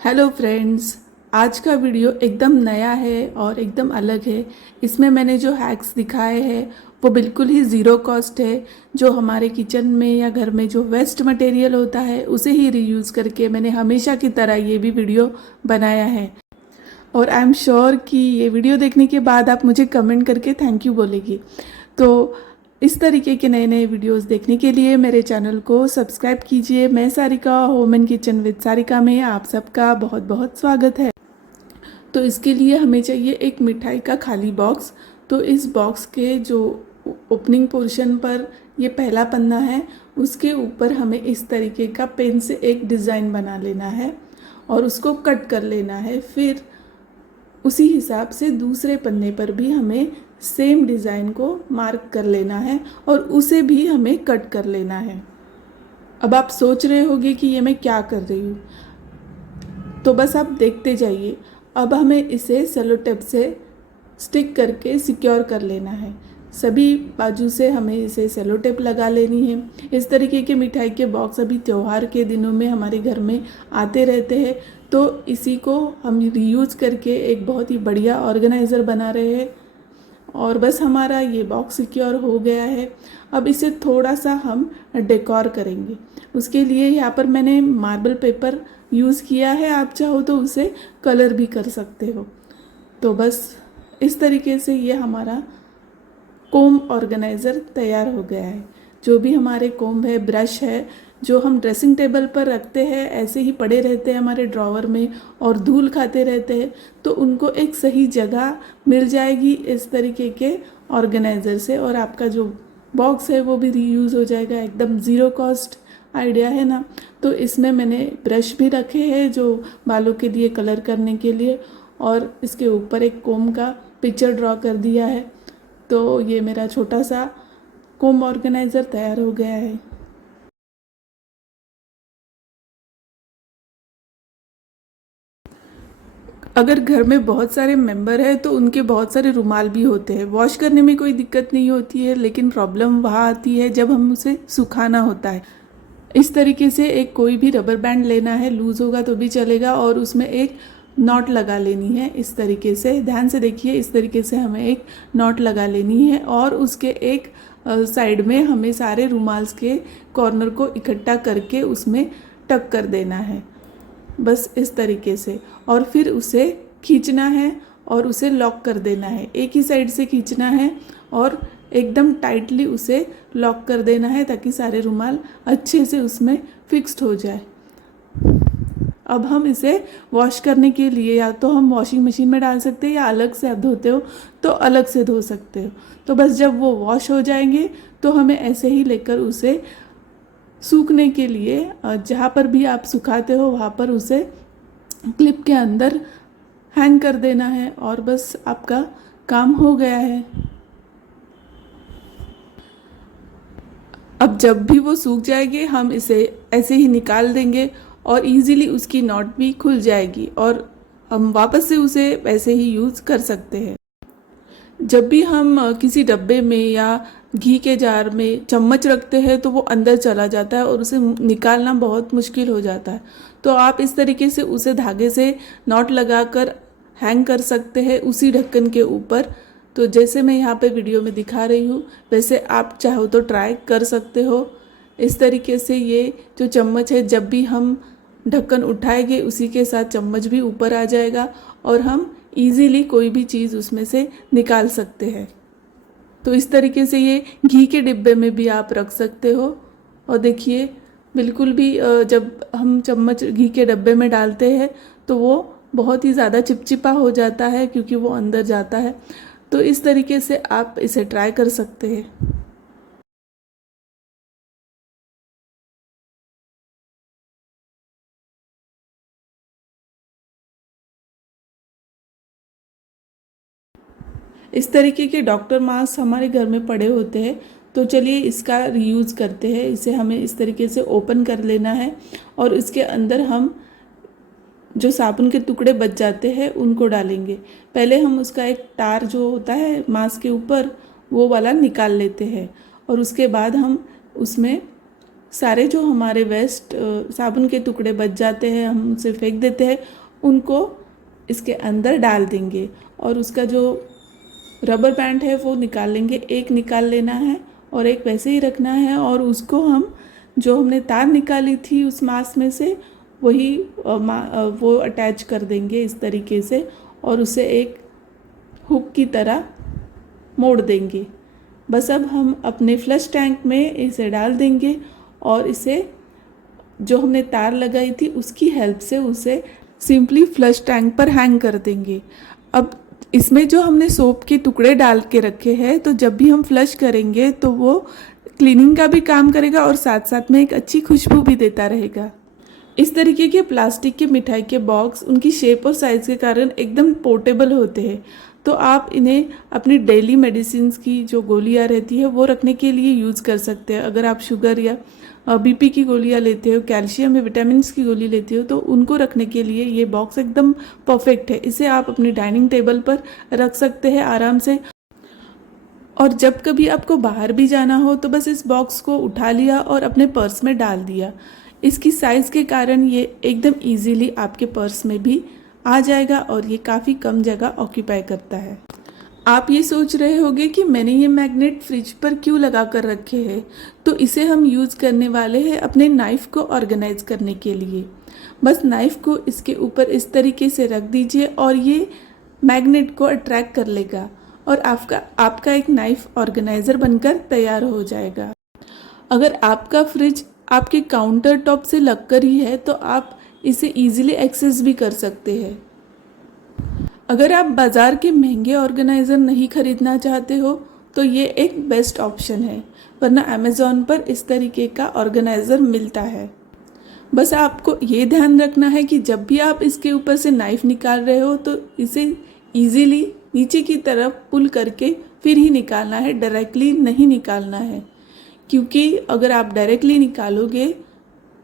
Hello friends, आज का video एकदम नया है और एकदम अलग है। इसमें मैंने जो हैक्स दिखाए हैं वो बिल्कुल ही ज़ीरो कॉस्ट है। जो हमारे किचन में या घर में जो वेस्ट मटेरियल होता है उसे ही रीयूज़ करके मैंने हमेशा की तरह ये भी वीडियो बनाया है। और आई एम श्योर कि ये वीडियो देखने के बाद आप मुझे कमेंट करके थैंक यू बोलेगी। तो इस तरीके के नए नए वीडियोस देखने के लिए मेरे चैनल को सब्सक्राइब कीजिए। मैं Sarika, home and kitchen with Sarika में आप सबका बहुत बहुत स्वागत है। तो इसके लिए हमें चाहिए एक मिठाई का खाली बॉक्स। तो इस बॉक्स के जो ओपनिंग पोर्शन पर ये पहला पन्ना है, उसके ऊपर हमें इस तरीके का पेन से एक डिज़ाइन बना लेना है और उसको कट कर लेना है। फिर उसी हिसाब से दूसरे पन्ने पर भी हमें सेम डिज़ाइन को मार्क कर लेना है और उसे भी हमें कट कर लेना है। अब आप सोच रहे होंगे कि ये मैं क्या कर रही हूँ, तो बस आप देखते जाइए। अब हमें इसे सेलो टेप से स्टिक करके सिक्योर कर लेना है। सभी बाजू से हमें इसे सेलो टेप लगा लेनी है। इस तरीके के मिठाई के बॉक्स अभी त्यौहार के दिनों में हमारे घर में आते रहते हैं, तो इसी को हम रीयूज़ करके एक बहुत ही बढ़िया ऑर्गेनाइज़र बना रहे हैं। और बस हमारा ये बॉक्स सिक्योर हो गया है। अब इसे थोड़ा सा हम डेकोर करेंगे। उसके लिए यहाँ पर मैंने मार्बल पेपर यूज़ किया है, आप चाहो तो उसे कलर भी कर सकते हो। तो बस इस तरीके से ये हमारा कोम ऑर्गेनाइज़र तैयार हो गया है। जो भी हमारे कोम है, ब्रश है, जो हम ड्रेसिंग टेबल पर रखते हैं ऐसे ही पड़े रहते हैं हमारे ड्रॉवर में और धूल खाते रहते हैं, तो उनको एक सही जगह मिल जाएगी इस तरीके के ऑर्गेनाइज़र से। और आपका जो बॉक्स है वो भी रीयूज़ हो जाएगा। एकदम ज़ीरो कॉस्ट आइडिया है ना। तो इसमें मैंने ब्रश भी रखे हैं जो बालों के लिए कलर करने के लिए, और इसके ऊपर एक कोम का पिक्चर ड्रॉ कर दिया है। तो ये मेरा छोटा सा कोम ऑर्गेनाइज़र तैयार हो गया है। अगर घर में बहुत सारे मेंबर हैं तो उनके बहुत सारे रुमाल भी होते हैं। वॉश करने में कोई दिक्कत नहीं होती है, लेकिन प्रॉब्लम वहाँ आती है जब हम उसे सुखाना होता है। इस तरीके से एक कोई भी रबर बैंड लेना है, लूज़ होगा तो भी चलेगा, और उसमें एक नॉट लगा लेनी है। इस तरीके से ध्यान से देखिए, इस तरीके से हमें एक नॉट लगा लेनी है और उसके एक साइड में हमें सारे रुमाल्स के कॉर्नर को इकट्ठा करके उसमें टक कर देना है, बस इस तरीके से। और फिर उसे खींचना है और उसे लॉक कर देना है। एक ही साइड से खींचना है और एकदम टाइटली उसे लॉक कर देना है ताकि सारे रुमाल अच्छे से उसमें फिक्स्ड हो जाए। अब हम इसे वॉश करने के लिए या तो हम वॉशिंग मशीन में डाल सकते हैं या अलग से आप धोते हो तो अलग से धो सकते हो। तो बस जब वो वॉश हो जाएंगे तो हमें ऐसे ही लेकर उसे सूखने के लिए जहाँ पर भी आप सुखाते हो वहाँ पर उसे क्लिप के अंदर हैंग कर देना है और बस आपका काम हो गया है। अब जब भी वो सूख जाएगी हम इसे ऐसे ही निकाल देंगे और इजीली उसकी नॉट भी खुल जाएगी और हम वापस से उसे वैसे ही यूज़ कर सकते हैं। जब भी हम किसी डब्बे में या घी के जार में चम्मच रखते हैं तो वो अंदर चला जाता है और उसे निकालना बहुत मुश्किल हो जाता है। तो आप इस तरीके से उसे धागे से नॉट लगाकर हैंग कर सकते हैं उसी ढक्कन के ऊपर। तो जैसे मैं यहाँ पे वीडियो में दिखा रही हूँ वैसे आप चाहो तो ट्राई कर सकते हो। इस तरीके से ये जो चम्मच है, जब भी हम ढक्कन उठाएंगे उसी के साथ चम्मच भी ऊपर आ जाएगा और हम इजीली कोई भी चीज़ उसमें से निकाल सकते हैं। तो इस तरीके से ये घी के डिब्बे में भी आप रख सकते हो। और देखिए बिल्कुल भी जब हम चम्मच घी के डब्बे में डालते हैं तो वो बहुत ही ज़्यादा चिपचिपा हो जाता है क्योंकि वो अंदर जाता है। तो इस तरीके से आप इसे ट्राई कर सकते हैं। इस तरीके के डॉक्टर मास्क हमारे घर में पड़े होते हैं, तो चलिए इसका रीयूज़ करते हैं। इसे हमें इस तरीके से ओपन कर लेना है और इसके अंदर हम जो साबुन के टुकड़े बच जाते हैं उनको डालेंगे। पहले हम उसका एक तार जो होता है मास्क के ऊपर वो वाला निकाल लेते हैं और उसके बाद हम उसमें सारे जो हमारे वेस्ट साबुन के टुकड़े बच जाते हैं, हम उसे फेंक देते हैं, उनको इसके अंदर डाल देंगे और उसका जो रबर बैंड है वो निकाल लेंगे। एक निकाल लेना है और एक वैसे ही रखना है, और उसको हम जो हमने तार निकाली थी उस मास्क में से वही वो अटैच कर देंगे इस तरीके से, और उसे एक हुक की तरह मोड़ देंगे। बस अब हम अपने फ्लश टैंक में इसे डाल देंगे और इसे जो हमने तार लगाई थी उसकी हेल्प से उसे सिंपली फ्लश टैंक पर हैंग कर देंगे। अब इसमें जो हमने सोप के टुकड़े डाल के रखे हैं, तो जब भी हम फ्लश करेंगे तो वो क्लीनिंग का भी काम करेगा और साथ साथ में एक अच्छी खुशबू भी देता रहेगा। इस तरीके के प्लास्टिक के मिठाई के बॉक्स उनकी शेप और साइज़ के कारण एकदम पोर्टेबल होते हैं, तो आप इन्हें अपनी डेली मेडिसिन की जो गोलियां रहती है वो रखने के लिए यूज़ कर सकते हैं। अगर आप शुगर या बीपी की गोलियां लेते हो, कैल्शियम या विटामिन की गोली लेते हो, तो उनको रखने के लिए ये बॉक्स एकदम परफेक्ट है। इसे आप अपनी डाइनिंग टेबल पर रख सकते हैं आराम से, और जब कभी आपको बाहर भी जाना हो तो बस इस बॉक्स को उठा लिया और अपने पर्स में डाल दिया। इसकी साइज़ के कारण ये एकदम इजीली आपके पर्स में भी आ जाएगा और ये काफ़ी कम जगह ऑक्यूपाई करता है। आप ये सोच रहे होंगे कि मैंने ये मैग्नेट फ्रिज पर क्यों लगा कर रखे हैं, तो इसे हम यूज़ करने वाले हैं अपने नाइफ़ को ऑर्गेनाइज करने के लिए। बस नाइफ़ को इसके ऊपर इस तरीके से रख दीजिए और ये मैग्नेट को अट्रैक्ट कर लेगा और आपका एक नाइफ़ ऑर्गेनाइज़र बनकर तैयार हो जाएगा। अगर आपका फ्रिज आपके काउंटर टॉप से लगकर ही है तो आप इसे इजीली एक्सेस भी कर सकते हैं। अगर आप बाज़ार के महंगे ऑर्गेनाइज़र नहीं खरीदना चाहते हो तो ये एक बेस्ट ऑप्शन है, वरना अमेज़ॉन पर इस तरीके का ऑर्गेनाइज़र मिलता है। बस आपको ये ध्यान रखना है कि जब भी आप इसके ऊपर से नाइफ़ निकाल रहे हो तो इसे इजीली नीचे की तरफ पुल करके फिर ही निकालना है, डायरेक्टली नहीं निकालना है, क्योंकि अगर आप डायरेक्टली निकालोगे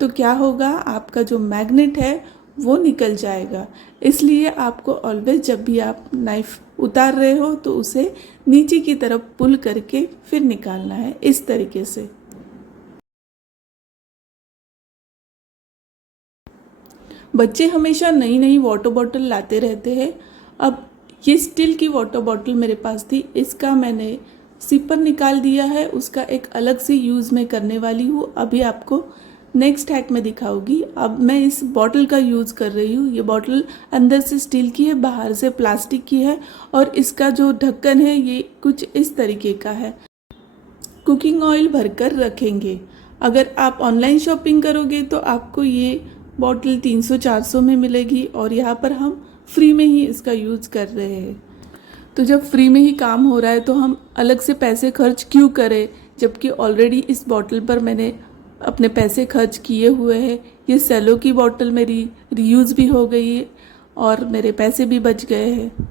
तो क्या होगा, आपका जो मैग्नेट है वो निकल जाएगा। इसलिए आपको ऑलवेज जब भी आप नाइफ़ उतार रहे हो तो उसे नीचे की तरफ पुल करके फिर निकालना है इस तरीके से। बच्चे हमेशा नई नई वाटर बॉटल लाते रहते हैं। अब ये स्टील की वाटर बॉटल मेरे पास थी, इसका मैंने सिपर निकाल दिया है, उसका एक अलग से यूज़ मैं करने वाली हूँ। अभी आपको नेक्स्ट हैक में दिखाऊंगी। अब मैं इस बॉटल का यूज़ कर रही हूँ। ये बॉटल अंदर से स्टील की है, बाहर से प्लास्टिक की है, और इसका जो ढक्कन है ये कुछ इस तरीके का है। कुकिंग ऑयल भरकर रखेंगे। अगर आप ऑनलाइन शॉपिंग करोगे तो आपको ये बॉटल 300-400 में मिलेगी, और यहाँ पर हम फ्री में ही इसका यूज़ कर रहे हैं। तो जब फ्री में ही काम हो रहा है तो हम अलग से पैसे खर्च क्यों करें, जबकि ऑलरेडी इस बॉटल पर मैंने अपने पैसे खर्च किए हुए हैं। ये सेलो की बॉटल मेरी रीयूज़ भी हो गई है और मेरे पैसे भी बच गए हैं।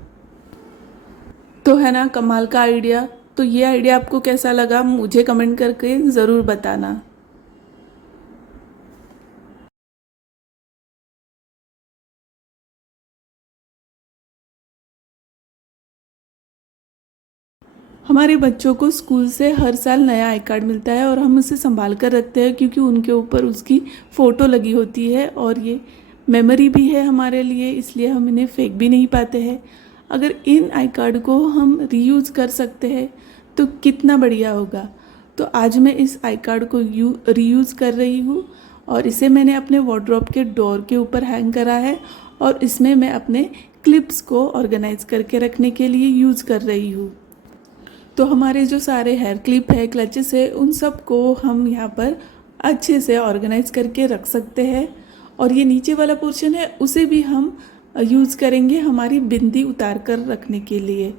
तो है ना कमाल का आइडिया। तो ये आइडिया आपको कैसा लगा मुझे कमेंट करके ज़रूर बताना। हमारे बच्चों को स्कूल से हर साल नया आई कार्ड मिलता है और हम उसे संभाल कर रखते हैं, क्योंकि उनके ऊपर उसकी फ़ोटो लगी होती है और ये मेमोरी भी है हमारे लिए, इसलिए हम इन्हें फेंक भी नहीं पाते हैं। अगर इन आई कार्ड को हम रीयूज़ कर सकते हैं तो कितना बढ़िया होगा। तो आज मैं इस आई कार्ड को रीयूज़ कर रही हूँ और इसे मैंने अपने वार्डरोब के डोर के ऊपर हैंग करा है, और इसमें मैं अपने क्लिप्स को ऑर्गेनाइज करके रखने के लिए यूज़ कर रही हूँ। तो हमारे जो सारे हेयर क्लिप है, क्लचेस है, उन सब को हम यहाँ पर अच्छे से ऑर्गेनाइज करके रख सकते हैं। और ये नीचे वाला पोर्शन है उसे भी हम यूज़ करेंगे हमारी बिंदी उतार कर रखने के लिए।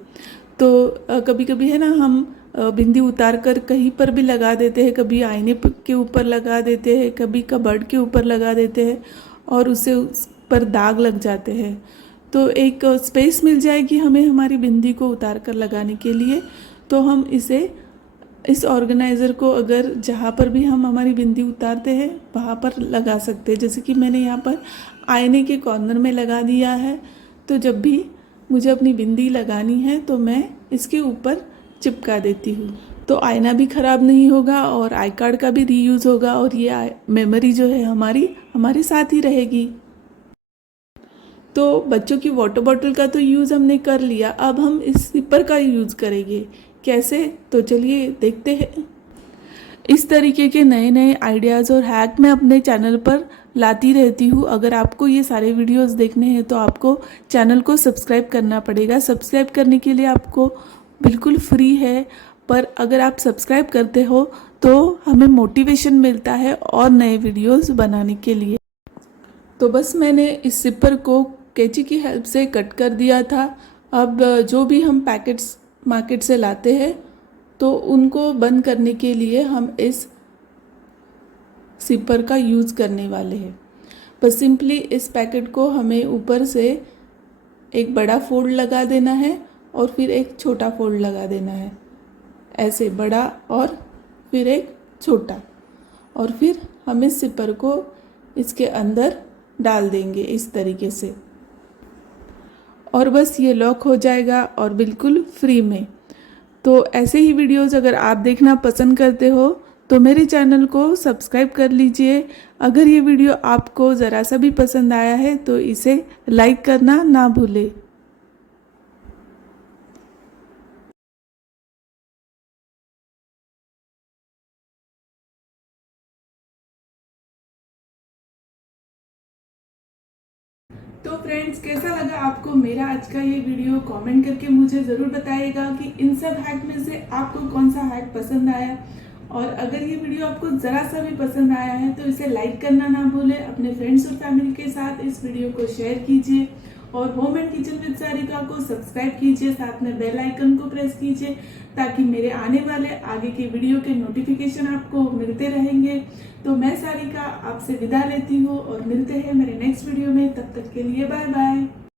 तो कभी कभी है ना हम बिंदी उतार कर कहीं पर भी लगा देते हैं, कभी आईने के ऊपर लगा देते हैं, कभी कबर्ड के ऊपर लगा देते हैं और उसे उस पर दाग लग जाते हैं। तो एक स्पेस मिल जाएगी हमें हमारी बिंदी को उतार कर लगाने के लिए। तो हम इस ऑर्गेनाइज़र को अगर जहाँ पर भी हम हमारी बिंदी उतारते हैं वहाँ पर लगा सकते हैं। जैसे कि मैंने यहाँ पर आईने के कॉर्नर में लगा दिया है। तो जब भी मुझे अपनी बिंदी लगानी है तो मैं इसके ऊपर चिपका देती हूँ। तो आईना भी ख़राब नहीं होगा और आई कार्ड का भी रीयूज़ होगा और ये मेमोरी जो है हमारी हमारे साथ ही रहेगी। तो बच्चों की वाटर बॉटल का तो यूज़ हमने कर लिया, अब हम इस सिपर का यूज़ करेंगे। कैसे? तो चलिए देखते हैं। इस तरीके के नए नए आइडियाज़ और हैक मैं अपने चैनल पर लाती रहती हूँ। अगर आपको ये सारे वीडियोस देखने हैं तो आपको चैनल को सब्सक्राइब करना पड़ेगा। सब्सक्राइब करने के लिए आपको बिल्कुल फ्री है, पर अगर आप सब्सक्राइब करते हो तो हमें मोटिवेशन मिलता है और नए वीडियोस बनाने के लिए। तो बस मैंने इस सिपर को कैंची की हेल्प से कट कर दिया था। अब जो भी हम पैकेट्स मार्केट से लाते हैं तो उनको बंद करने के लिए हम इस सिपर का यूज़ करने वाले हैं। बस सिंपली इस पैकेट को हमें ऊपर से एक बड़ा फोल्ड लगा देना है और फिर एक छोटा फोल्ड लगा देना है, ऐसे बड़ा और फिर एक छोटा, और फिर हम इस सिपर को इसके अंदर डाल देंगे इस तरीके से, और बस ये लॉक हो जाएगा और बिल्कुल फ्री में। तो ऐसे ही वीडियोस अगर आप देखना पसंद करते हो तो मेरे चैनल को सब्सक्राइब कर लीजिए। अगर ये वीडियो आपको ज़रा सा भी पसंद आया है तो इसे लाइक करना ना भूलें। तो फ्रेंड्स, कैसा लगा आपको मेरा आज का ये वीडियो? कमेंट करके मुझे ज़रूर बताइएगा कि इन सब हैक में से आपको कौन सा हैक पसंद आया। और अगर ये वीडियो आपको ज़रा सा भी पसंद आया है तो इसे लाइक करना ना भूलें। अपने फ्रेंड्स और फैमिली के साथ इस वीडियो को शेयर कीजिए और home and kitchen with Sarika को सब्सक्राइब कीजिए, साथ में बेल आइकन को प्रेस कीजिए ताकि मेरे आने वाले आगे के वीडियो के नोटिफिकेशन आपको मिलते रहेंगे। तो मैं सारिका आपसे विदा लेती हूँ और मिलते हैं मेरे नेक्स्ट वीडियो में। तब तक के लिए बाय बाय।